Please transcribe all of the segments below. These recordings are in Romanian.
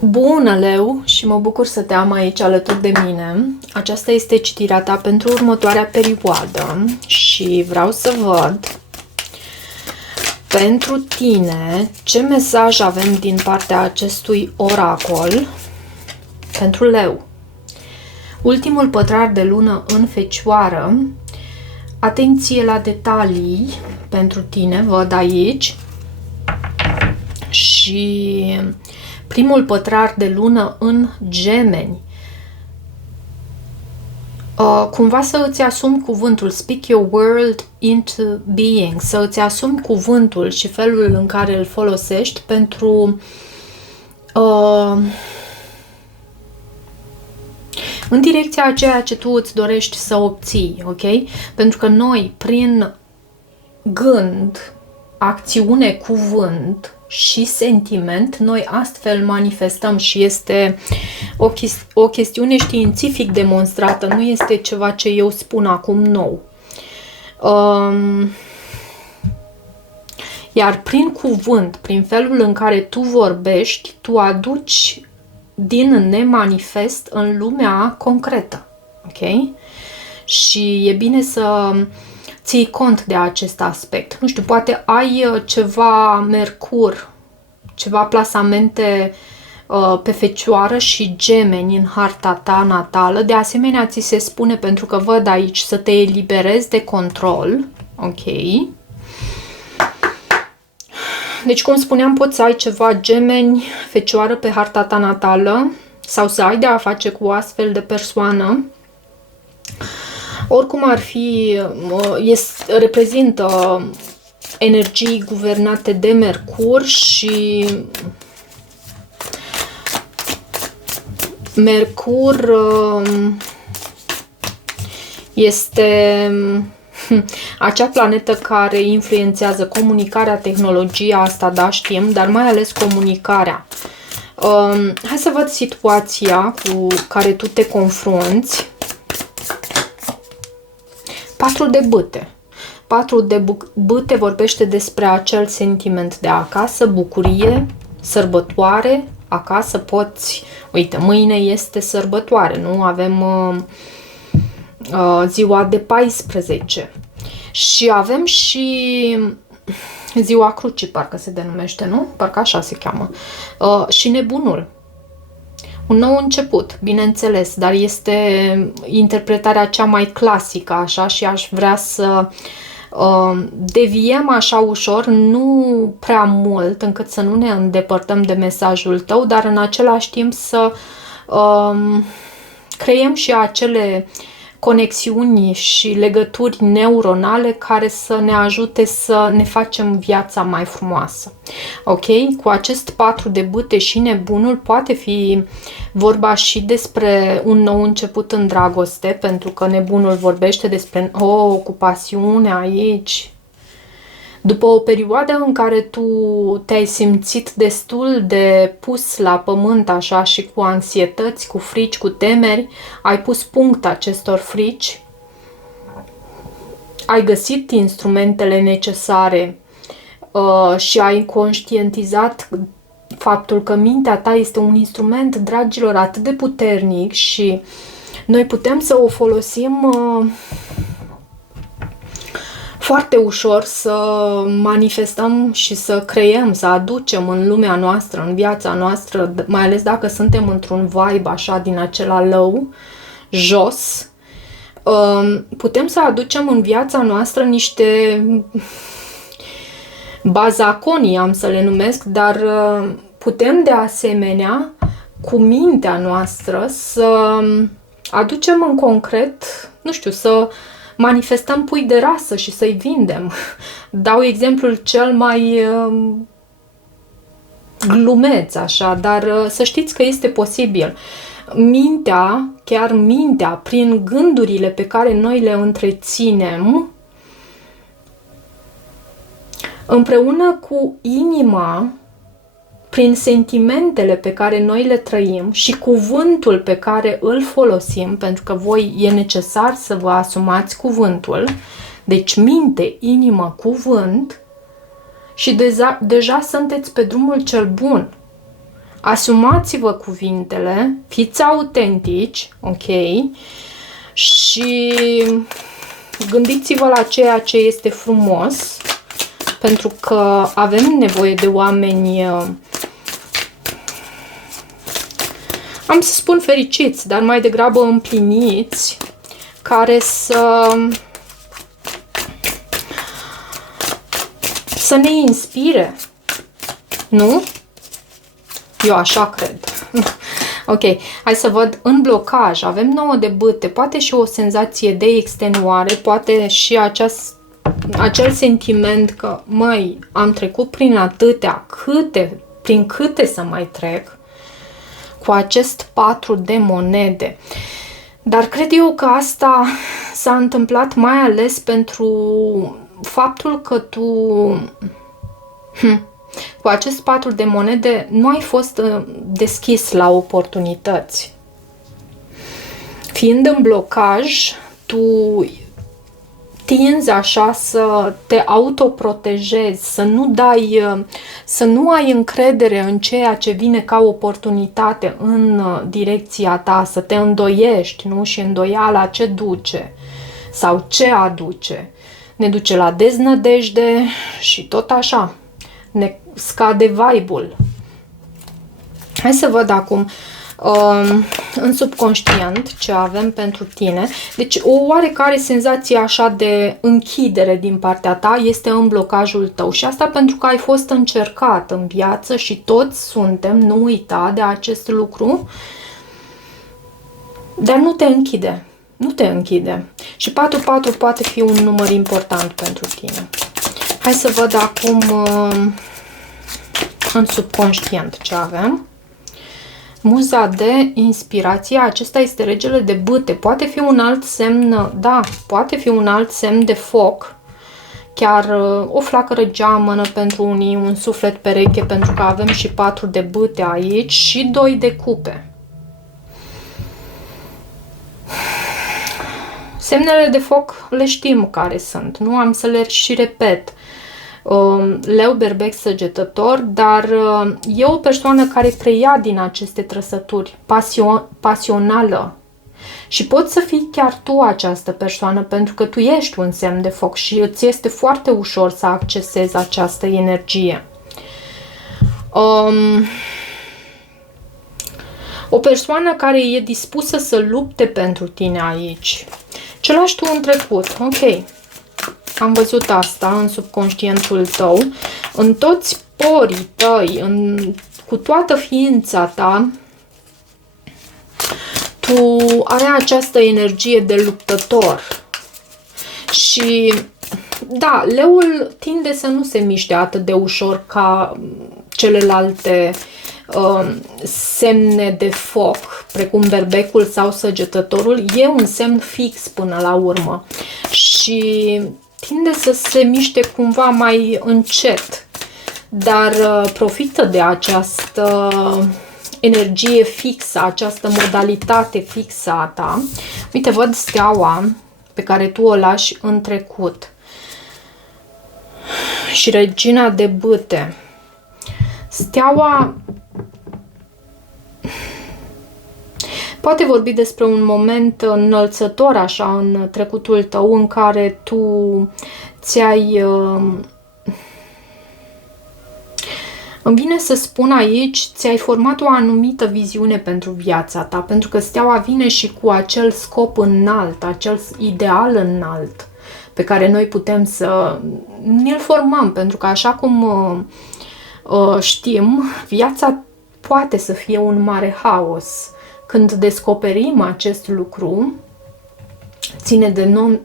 Bună, Leu, și mă bucur să te am aici alături de mine. Aceasta este citirea ta pentru următoarea perioadă și vreau să văd pentru tine ce mesaj avem din partea acestui oracol pentru Leu. Ultimul pătrar de lună în Fecioară. Atenție la detalii pentru tine, văd aici. Și primul pătrar de lună în Gemeni. Cumva să îți asumi cuvântul, speak your word into being, să îți asumi cuvântul și felul în care îl folosești pentru în direcția a ceea ce tu îți dorești să obții, ok? Pentru că noi, prin gând, acțiune, cuvânt și sentiment, noi astfel manifestăm și este o chestiune științific demonstrată, nu este ceva ce eu spun acum nou. Iar prin cuvânt, prin felul în care tu vorbești, tu aduci din nemanifest în lumea concretă, ok? Și e bine să ții cont de acest aspect. Nu știu, poate ai ceva Mercur, ceva plasamente pe Fecioară și Gemeni în harta ta natală. De asemenea, ți se spune, pentru că văd aici, să te eliberezi de control, ok? Deci, cum spuneam, poți să ai ceva Gemeni, Fecioară pe harta ta natală sau să ai de a face cu o astfel de persoană. Oricum ar fi, reprezintă energii guvernate de Mercur și Mercur este acea planetă care influențează comunicarea, tehnologia, asta da, știm, dar mai ales comunicarea. Hai să văd situația cu care tu te confrunți. 4 de bâte. 4 de bâte vorbește despre acel sentiment de acasă, bucurie, sărbătoare. Acasă poți... Uite, mâine este sărbătoare, nu? Avem ziua de 14. Și avem și ziua crucii, parcă se denumește, nu? Parcă așa se cheamă. Și nebunul. Un nou început, bineînțeles, dar este interpretarea cea mai clasică, așa, și aș vrea să deviem așa ușor, nu prea mult, încât să nu ne îndepărtăm de mesajul tău, dar în același timp să creăm și acele conexiuni și legături neuronale care să ne ajute să ne facem viața mai frumoasă. Ok? Cu acest 4 de bâte și nebunul poate fi vorba și despre un nou început în dragoste, pentru că nebunul vorbește despre cu pasiune aici. După o perioadă în care tu te-ai simțit destul de pus la pământ așa și cu anxietăți, cu frici, cu temeri, ai pus punct acestor frici, ai găsit instrumentele necesare și ai conștientizat faptul că mintea ta este un instrument, dragilor, atât de puternic și noi putem să o folosim foarte ușor să manifestăm și să creăm, să aducem în lumea noastră, în viața noastră, mai ales dacă suntem într-un vibe așa din acela low, jos, putem să aducem în viața noastră niște bazaconii, am să le numesc, dar putem de asemenea cu mintea noastră să aducem în concret, nu știu, să manifestăm pui de rasă și să-i vindem. Dau exemplul cel mai glumeț, așa, dar să știți că este posibil. Mintea, chiar mintea, prin gândurile pe care noi le întreținem, împreună cu inima, prin sentimentele pe care noi le trăim și cuvântul pe care îl folosim, pentru că voi e necesar să vă asumați cuvântul, deci minte, inimă, cuvânt, și deja sunteți pe drumul cel bun. Asumați-vă cuvintele, fiți autentici, ok? Și gândiți-vă la ceea ce este frumos, pentru că avem nevoie de oameni, am să spun fericiți, dar mai degrabă împliniți, care să ne inspire, nu? Eu așa cred. Ok, hai să văd. În blocaj avem 9 de bâte, poate și o senzație de extenuare, poate și acel sentiment că, măi, am trecut prin atâtea, prin câte să mai trec cu acest 4 de monede. Dar cred eu că asta s-a întâmplat mai ales pentru faptul că tu cu acest 4 de monede nu ai fost deschis la oportunități. Fiind în blocaj, tu tinzi așa să te autoprotejezi, să nu ai încredere în ceea ce vine ca oportunitate în direcția ta, să te îndoiești, nu? Și îndoiala ce duce sau ce aduce? Ne duce la deznădejde și tot așa. Ne scade vibe-ul. Hai să văd acum în subconștient ce avem pentru tine. Deci o oarecare senzație așa de închidere din partea ta este în blocajul tău și asta pentru că ai fost încercat în viață și toți suntem, nu uita de acest lucru, dar nu te închide. Nu te închide. Și 4-4 poate fi un număr important pentru tine. Hai să văd acum în subconștient ce avem. Muza de inspirație, acesta este regele de bâte. Poate fi un alt semn, da, poate fi un alt semn de foc. Chiar o flacără geamănă pentru unii, un suflet pereche, pentru că avem și 4 de bâte aici și 2 de cupe. Semnele de foc le știm care sunt, nu am să le și repet. Leu, berbec, săgetător, dar e o persoană care preia din aceste trăsături, pasională. Și poți să fii chiar tu această persoană, pentru că tu ești un semn de foc și îți este foarte ușor să accesezi această energie. O persoană care e dispusă să lupte pentru tine aici. Ce lași tu în trecut? Ok. Am văzut asta în subconștientul tău. În toți porii tăi, cu toată ființa ta, tu ai această energie de luptător. Și da, leul tinde să nu se miște atât de ușor ca celelalte semne de foc, precum berbecul sau săgetătorul. E un semn fix până la urmă și tinde să se miște cumva mai încet, dar profită de această energie fixă, această modalitate fixă a ta. Uite, văd steaua pe care tu o lași în trecut și regina de bâte. Steaua poate vorbi despre un moment înălțător așa în trecutul tău în care tu îmi vine să spun aici, ți-ai format o anumită viziune pentru viața ta, pentru că steaua vine și cu acel scop înalt, acel ideal înalt pe care noi putem să ne-l formăm, pentru că așa cum știm, viața poate să fie un mare haos. Când descoperim acest lucru, ține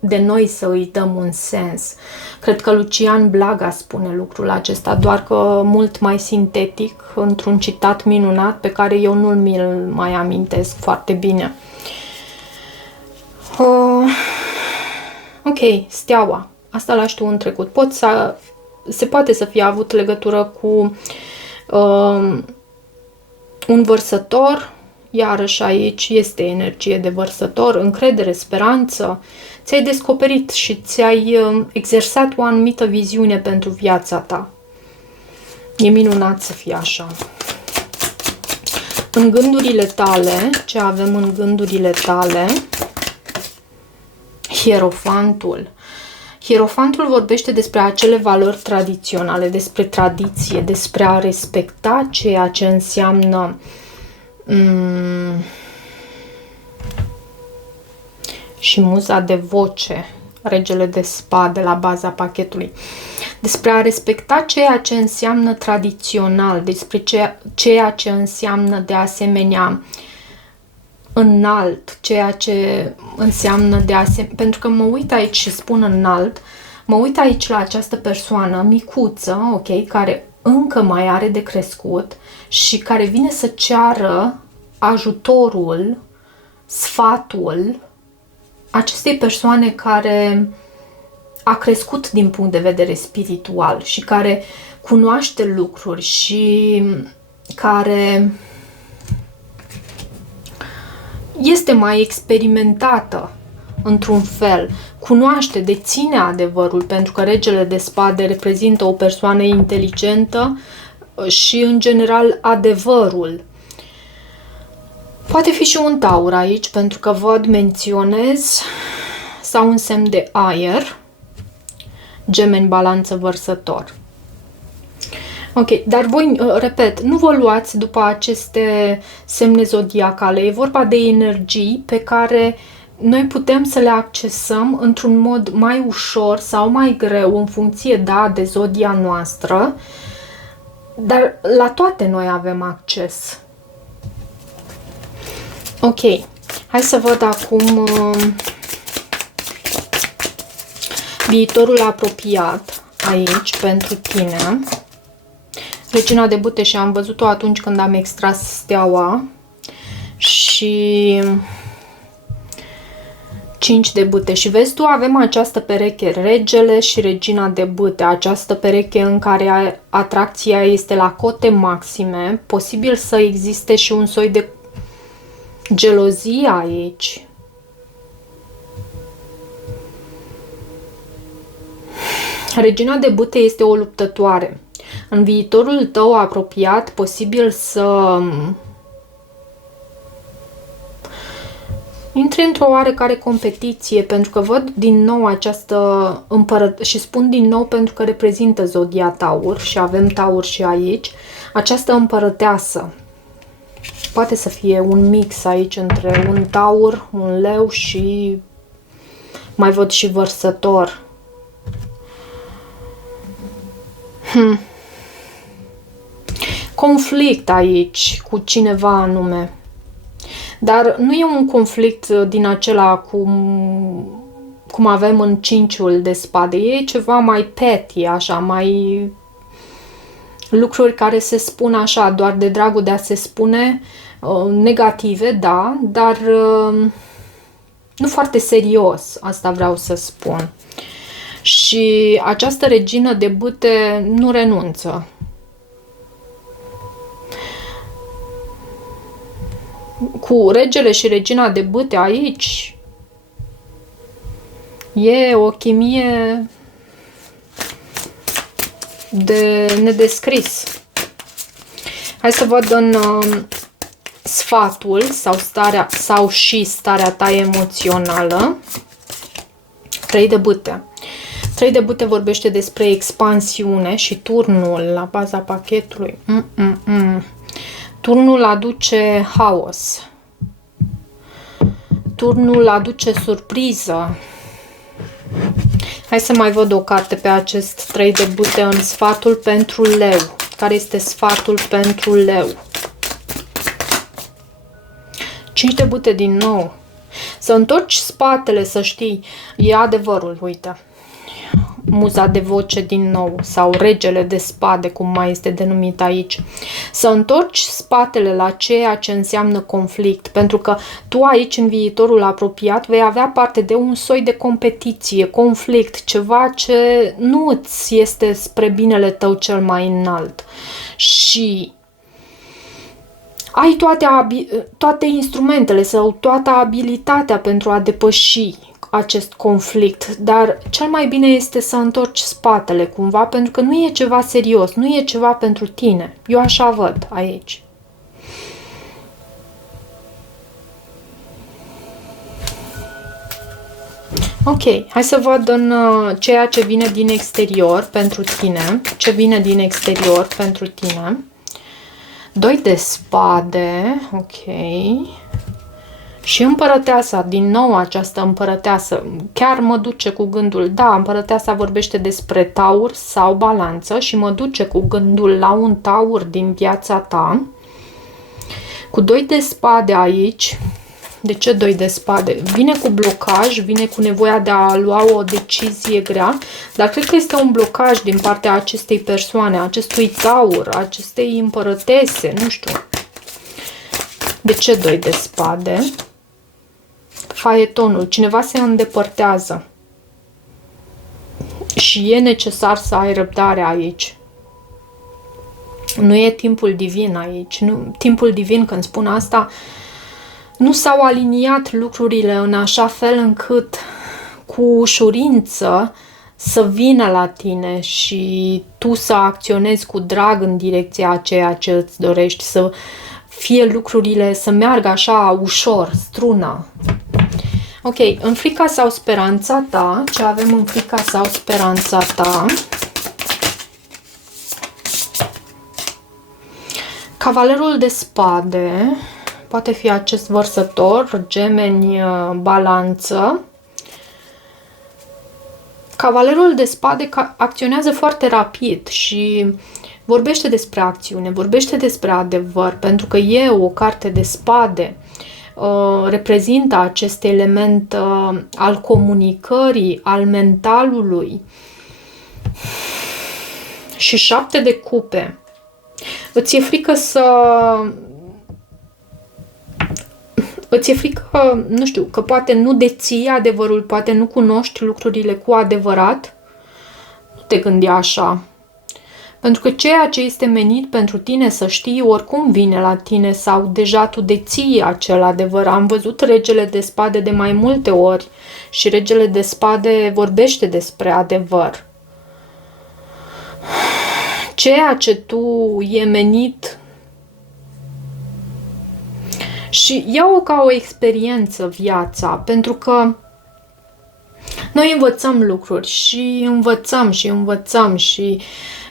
de noi să îi dăm un sens. Cred că Lucian Blaga spune lucrul acesta, doar că mult mai sintetic, într-un citat minunat pe care eu nu mi-l mai amintesc foarte bine. Ok, steaua. Asta lași tu în trecut. Se poate să fie avut legătură cu un vărsător. Iarăși aici este energie de vărsător, încredere, speranță. Ți-ai descoperit și ți-ai exersat o anumită viziune pentru viața ta. E minunat să fie așa. În gândurile tale, ce avem în gândurile tale? Hierofantul. Hierofantul vorbește despre acele valori tradiționale, despre tradiție, despre a respecta ceea ce înseamnă și muza de voce, regele de spade la baza pachetului. Despre a respecta ceea ce înseamnă tradițional, despre ceea ce înseamnă de asemenea înalt, ceea ce înseamnă de asemenea... Pentru că mă uit aici și spun înalt, mă uit aici la această persoană micuță, ok, care încă mai are de crescut și care vine să ceară ajutorul, sfatul acestei persoane care a crescut din punct de vedere spiritual și care cunoaște lucruri și care este mai experimentată într-un fel, cunoaște, deține adevărul, pentru că regele de spade reprezintă o persoană inteligentă și, în general, adevărul. Poate fi și un taur aici, pentru că văd, menționez, sau un semn de aer, Gemeni, Balanță, Vărsător. Ok, dar voi, repet, nu vă luați după aceste semne zodiacale. E vorba de energii pe care noi putem să le accesăm într-un mod mai ușor sau mai greu, în funcție, da, de zodia noastră, dar la toate noi avem acces. Ok, hai să văd acum viitorul apropiat aici pentru tine. Regina de bute, și am văzut-o atunci când am extras steaua, și 5 de bute. Și vezi tu, avem această pereche, regele și regina de bute, această pereche în care atracția este la cote maxime, posibil să existe și un soi de gelozie aici. Regina de bute este o luptătoare. În viitorul tău apropiat, posibil să intri într-o oarecare competiție, pentru că văd din nou această și spun din nou pentru că reprezintă zodia Taur și avem Taur și aici, această împărăteasă. Poate să fie un mix aici între un Taur, un Leu și mai văd și Vărsător. Conflict aici cu cineva anume. Dar nu e un conflict din acela cum avem în 5-ul de spade. E ceva mai petty, așa, mai lucruri care se spun așa, doar de dragul de a se spune, negative, da, dar nu foarte serios, asta vreau să spun. Și această regină de bâte nu renunță. Cu regele și regina de bâte aici e o chimie de nedescris. Hai să văd în sfatul sau și starea ta emoțională. 3 de bâte. 3 de bâte vorbește despre expansiune și turnul la baza pachetului. Turnul aduce haos. Turnul aduce surpriză. Hai să mai văd o carte pe acest 3 de bâte în sfatul pentru leu. Care este sfatul pentru leu? 5 de bâte din nou. Să întorci spatele, să știi. E adevărul, uite. Muza de voce din nou, sau regele de spade, cum mai este denumit aici. Să întorci spatele la ceea ce înseamnă conflict, pentru că tu aici, în viitorul apropiat, vei avea parte de un soi de competiție, conflict, ceva ce nu îți este spre binele tău cel mai înalt. Și ai toate instrumentele sau toată abilitatea pentru a depăși acest conflict, dar cel mai bine este să întorci spatele cumva, pentru că nu e ceva serios, nu e ceva pentru tine. Eu așa văd aici. Ok, hai să văd în ceea ce vine din exterior pentru tine. Ce vine din exterior pentru tine. 2 de spade, ok. Și împărăteasa, din nou această împărăteasă, chiar mă duce cu gândul, da, împărăteasa vorbește despre taur sau balanță și mă duce cu gândul la un taur din viața ta. Cu 2 de spade aici. De ce 2 de spade? Vine cu blocaj, vine cu nevoia de a lua o decizie grea, dar cred că este un blocaj din partea acestei persoane, acestui taur, acestei împărătese, nu știu. De ce 2 de spade? Faetonul. Cineva se îndepărtează. Și e necesar să ai răbdare aici. Nu e timpul divin aici. Nu, timpul divin, când spun asta, nu s-au aliniat lucrurile în așa fel încât cu ușurință să vină la tine și tu să acționezi cu drag în direcția a ceea ce îți dorești, să fie lucrurile, să meargă așa ușor, strună. Ok, în frica sau speranța ta, ce avem în frica sau speranța ta? Cavalerul de spade, poate fi acest vărsător, gemeni, balanță. Cavalerul de spade acționează foarte rapid și vorbește despre acțiune, vorbește despre adevăr, pentru că e o carte de spade. Reprezintă acest element al comunicării, al mentalului. Și 7 de cupe. Îți e frică Îți e frică, nu știu, că poate nu deții adevărul, poate nu cunoști lucrurile cu adevărat? Nu te gândi așa. Pentru că ceea ce este menit pentru tine să știi, oricum vine la tine sau deja tu deții acel adevăr. Am văzut regele de spade de mai multe ori și regele de spade vorbește despre adevăr. Ceea ce tu e menit și ia-o ca o experiență viața, pentru că noi învățăm lucruri și învățăm și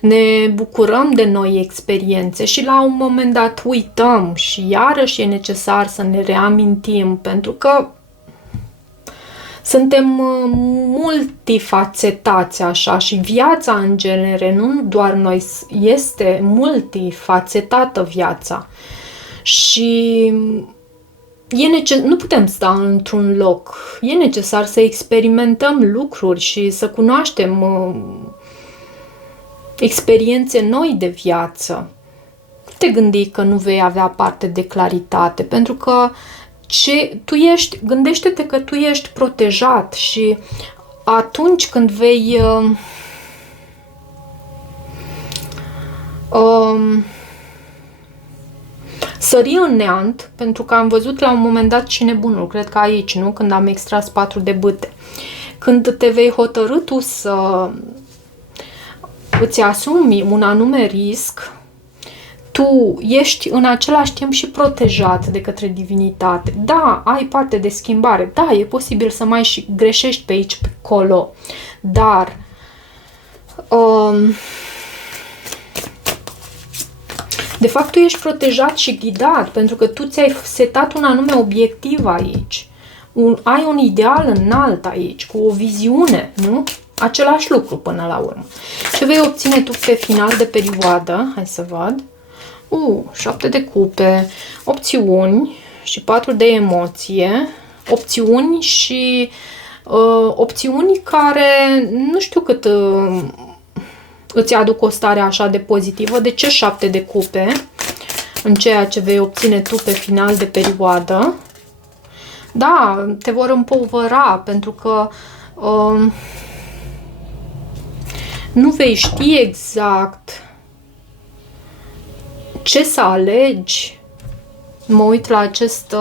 ne bucurăm de noi experiențe și la un moment dat uităm și iarăși e necesar să ne reamintim, pentru că suntem multifacetați așa și viața în genere, nu doar noi, este multifacetată viața. Și nu putem sta într-un loc. E necesar să experimentăm lucruri și să cunoaștem experiențe noi de viață. Nu te gândi că nu vei avea parte de claritate, pentru că gândește-te că tu ești protejat și atunci când vei sări în neant, pentru că am văzut la un moment dat și nebunul, cred că aici, nu? Când am extras 4 de bâte. Când te vei hotărî tu să îți asumi un anume risc, tu ești în același timp și protejat de către divinitate. Da, ai parte de schimbare. Da, e posibil să mai și greșești pe aici, pe acolo. Dar de fapt tu ești protejat și ghidat, pentru că tu ți-ai setat un anume obiectiv aici. Ai un ideal înalt aici, cu o viziune, nu? Același lucru până la urmă. Ce vei obține tu pe final de perioadă? Hai să văd. 7 de cupe, opțiuni și 4 de emoție. Opțiuni și opțiuni care nu știu cât îți aduc o stare așa de pozitivă. De ce 7 de cupe? În ceea ce vei obține tu pe final de perioadă. Da, te vor împovăra, pentru că nu vei ști exact ce să alegi. Mă uit la acest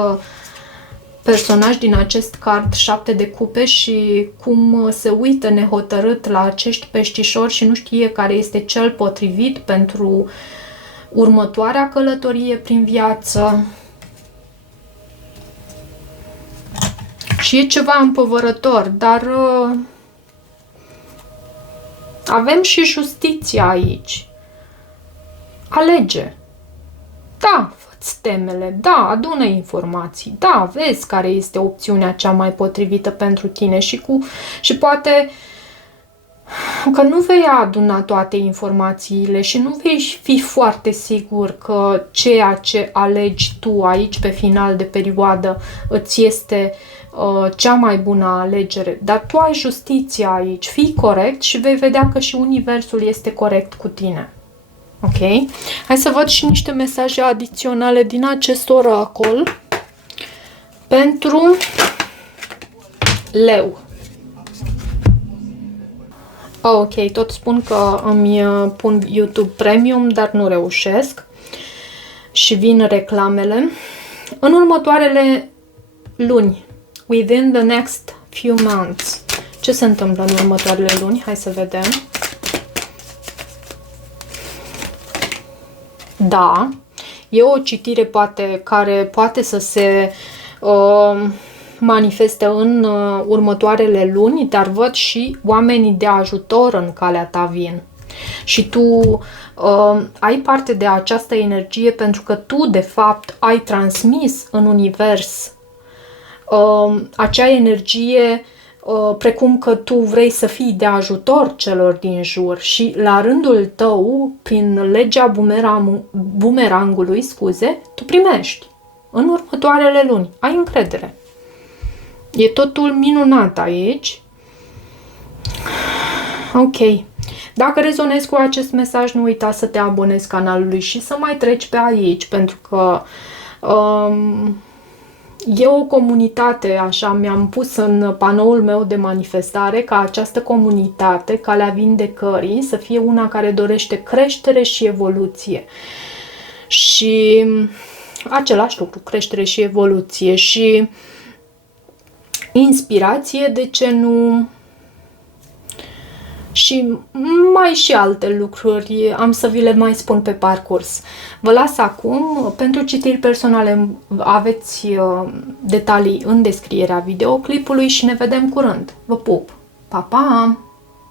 personaj din acest card 7 de cupe și cum se uită nehotărât la acești peștișori și nu știe care este cel potrivit pentru următoarea călătorie prin viață. Și e ceva împovărător, dar avem și justiția aici. Alege. Da, fă-ți temele, da, adună informații, da, vezi care este opțiunea cea mai potrivită pentru tine și poate că nu vei aduna toate informațiile și nu vei fi foarte sigur că ceea ce alegi tu aici pe final de perioadă îți este cea mai bună alegere. Dar tu ai justiția aici, fii corect și vei vedea că și universul este corect cu tine. Ok? Hai să văd și niște mesaje adiționale din acest oracol pentru Leu. Ok, tot spun că îmi pun YouTube Premium, dar nu reușesc și vin reclamele. În următoarele luni, within the next few months, ce se întâmplă în următoarele luni? Hai să vedem. Da, e o citire care poate să se manifeste în următoarele luni, dar văd și oamenii de ajutor în calea ta vin. Și tu ai parte de această energie pentru că tu, de fapt, ai transmis în univers acea energie precum că tu vrei să fii de ajutor celor din jur și la rândul tău, prin legea bumerangului, tu primești în următoarele luni. Ai încredere. E totul minunat aici. Ok. Dacă rezonezi cu acest mesaj, nu uita să te abonezi canalului și să mai treci pe aici, pentru că e o comunitate, așa, mi-am pus în panoul meu de manifestare ca această comunitate, calea vindecării, să fie una care dorește creștere și evoluție. Și același lucru, creștere și evoluție și inspirație, de ce nu? Și mai și alte lucruri, am să vi le mai spun pe parcurs. Vă las acum, pentru citiri personale aveți detalii în descrierea videoclipului și ne vedem curând. Vă pup! Pa, pa!